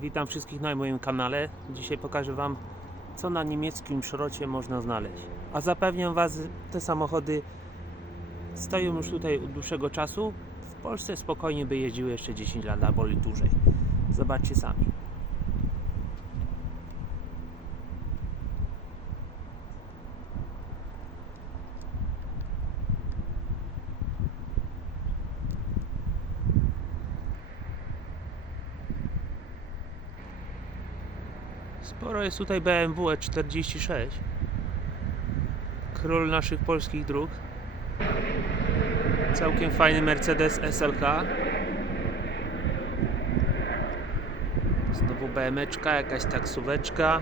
Witam wszystkich na moim kanale. Dzisiaj pokażę Wam, co na niemieckim szrocie można znaleźć. A zapewniam Was, te samochody stoją już tutaj od dłuższego czasu. W Polsce spokojnie by jeździły jeszcze 10 lat albo dłużej. Zobaczcie sami. Sporo jest tutaj BMW E46. Król naszych polskich dróg. Całkiem fajny Mercedes SLK. Znowu BMeczka, jakaś taksóweczka.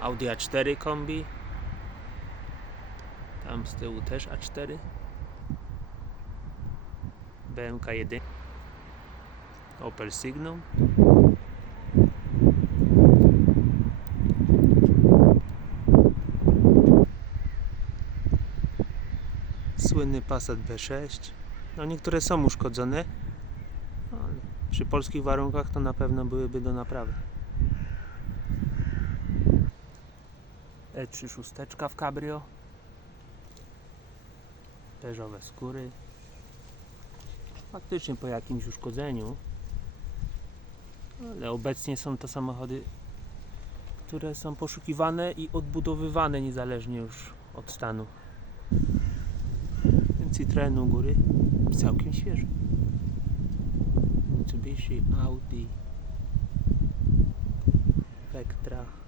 Audi A4 kombi. Tam z tyłu też A4. BMK 1. Opel Signum. Słynny Passat B6. No niektóre są uszkodzone, ale przy polskich warunkach to na pewno byłyby do naprawy. E3 szósteczka w cabrio. Beżowe skóry. Faktycznie po jakimś uszkodzeniu. Ale obecnie są to samochody, które są poszukiwane i odbudowywane niezależnie już od stanu. Citroen u góry całkiem świeży. Mitsubishi, Audi, Vectra.